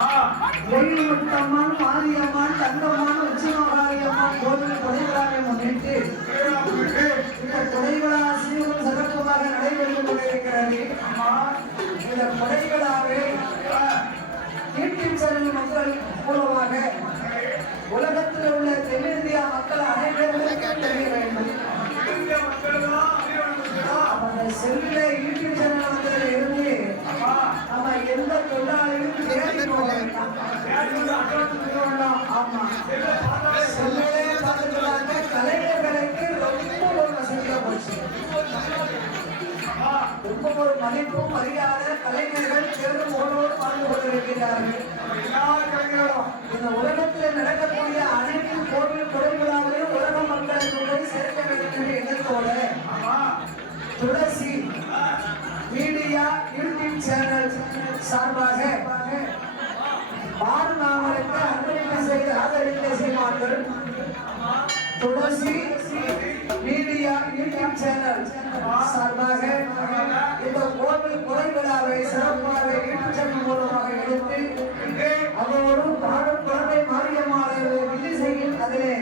வெயில்முத்தம்மன், மாரியம்மன், தங்கம்மன், உச்சிமாகாளியம்மன் கோவில் கொடைவிழாவை முன்னிட்டு இந்த கொடைவிழா சீரும் சிறப்புமாக நடைபெற்றுக் கொண்டிருக்கிறது. இந்த கொடைவிழாவை யூடியூப் சேனல் மக்கள் மூலமாக உலகத்தில் உள்ள தென்னிந்தியா மக்கள் அனைவரும் தெரிய வேண்டும். செல்ல யூடியூப் சேனல் வந்ததில் இருந்து நம்ம எந்த தொழிலாளியும் தேடி போக வேண்டாம். ஆமா, செல்லே பார்த்துக்கிறாங்க. கலைஞர்களுக்கு ரொம்ப ஒரு வசதியா போச்சு. ரொம்ப ஒரு மதிப்பும் மரியாதை கலைஞர்கள் பேரும் ஓடோடு வாழ்ந்து கொண்டிருக்கிறார்கள். இந்த உலகத்தில் நடக்கக்கூடிய அனைத்து கோவில் கொடைவிழாவையும் உலக மக்களுக்கு போய் சேர்க்க வேண்டும் என்ற எண்ணத்தோடு துளசி மீடியா யூடியூப் சேனல் சார்பாக பாரநாமலுக்கு அன்பளிப்பு செய்து ஆதரிக்க செய்வார்கள். துளசி மீடியா யூடியூப் சேனல் சார்பாக இந்த கோவில் கொடைவிழாவை சிறப்பாக யூடியூப் சேனல் மூலமாக எடுத்து அதோடு பாடும் குழந்தை மாரியம்மாளை விதி செய்யும் அதிலே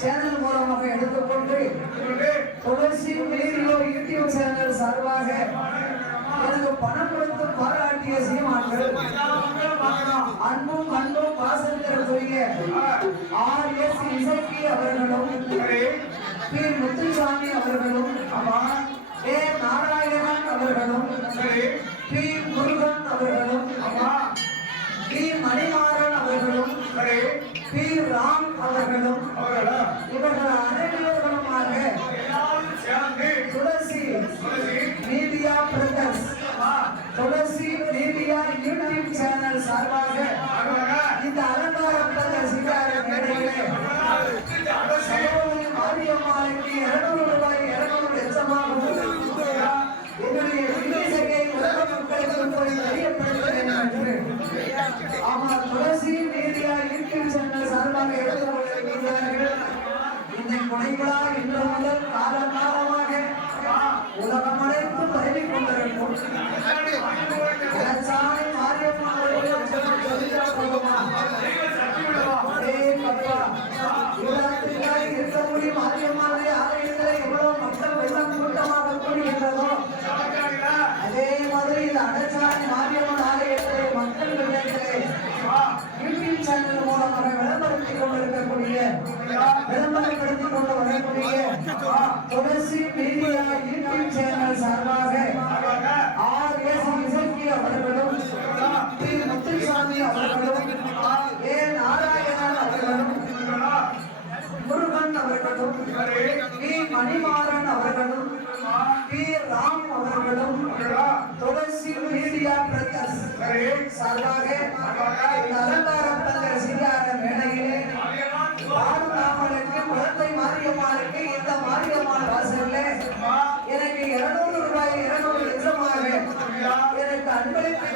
சேனல் மூலமாக எடுத்துக்கொண்டு துளசி மீடியா யூடியூப் சேனல் சார்பாக எனக்கு பணம் கொடுத்து பாராட்டிய சீமான்கள் அன்பும் அன்பும் பாசத்திற்குரிய ஆர்.எஸ். இசக்கி அவர்களும் பி. முத்துசாமி அவர்களும் ஏ. நாராயணன் அவர்களும் பி. முருகன் அவர்களும் பி. மணிமாறன் அவர்களும் பி. ராம் அவர்களும் இவர்கள் அனைவருமாக துளசி மீடியா பிரதர்ஸ் துளசி மீடியா யூடியூப் சேனல் சார்பாக இந்த அலங்காரப்பட்ட சிங்கார மேடையிலே சகோதரி மாரியம்மாளுக்கு 200 ரூபாய் 200 லட்சமாகவும் என்னுடைய விதிசையை உலக மக்களுக்கு போய் தெரியப்படுத்த வேண்டும் என்று ஆமா துளசி மீடியா யூடியூப் சேனல் சார்பாக எடுத்துக் கொண்டிருக்கிறார்கள். இந்த கொடைவிழா இன்று முதல் காலகாலமாக உலகம் அனைத்தும் பரவி கொண்டிருக்கும். இருக்கக்கூடிய மாரியம்மாவுடைய ஆலயத்தில் எவ்வளவு மக்கள் வெள்ளம் கூட்டமாக கூடுகின்றதோ அதே மாதிரி இந்த அடச்சாணி மாரியம்மன் ஆலயத்திலே மக்கள் வெள்ளத்திலே யூடியூப் சேனல் மூலமாக விளம்பரத்திக் கொண்டிருக்கக்கூடிய விளம்பரப்படுத்திக் கொண்டு வரக்கூடிய துளசி மீடியா யூடியூப் சேனல் சார்பாக ஆர்.எஸ். இசக்கி அவர்களும் பி. முத்துசாமி அவர்களும் ஏ. நாராயணன் அவர்களும் முருகன் அவர்களும் பி. மணிமாறன் அவர்களும் பி. ராம் அவர்களும் துளசி மீடியா பிரதர்ஸ் சார்பாக இந்த அலங்காரம் தந்த சிங்கார மேடையிலே பாரநாமலுக்கு குழந்தை மாரியம்மாளுக்கு இந்த மாரியம்மாள் வாசல்ல எனக்கு 200 ரூபாய் 200 லட்சமாக எனக்கு அன்பளிப்பு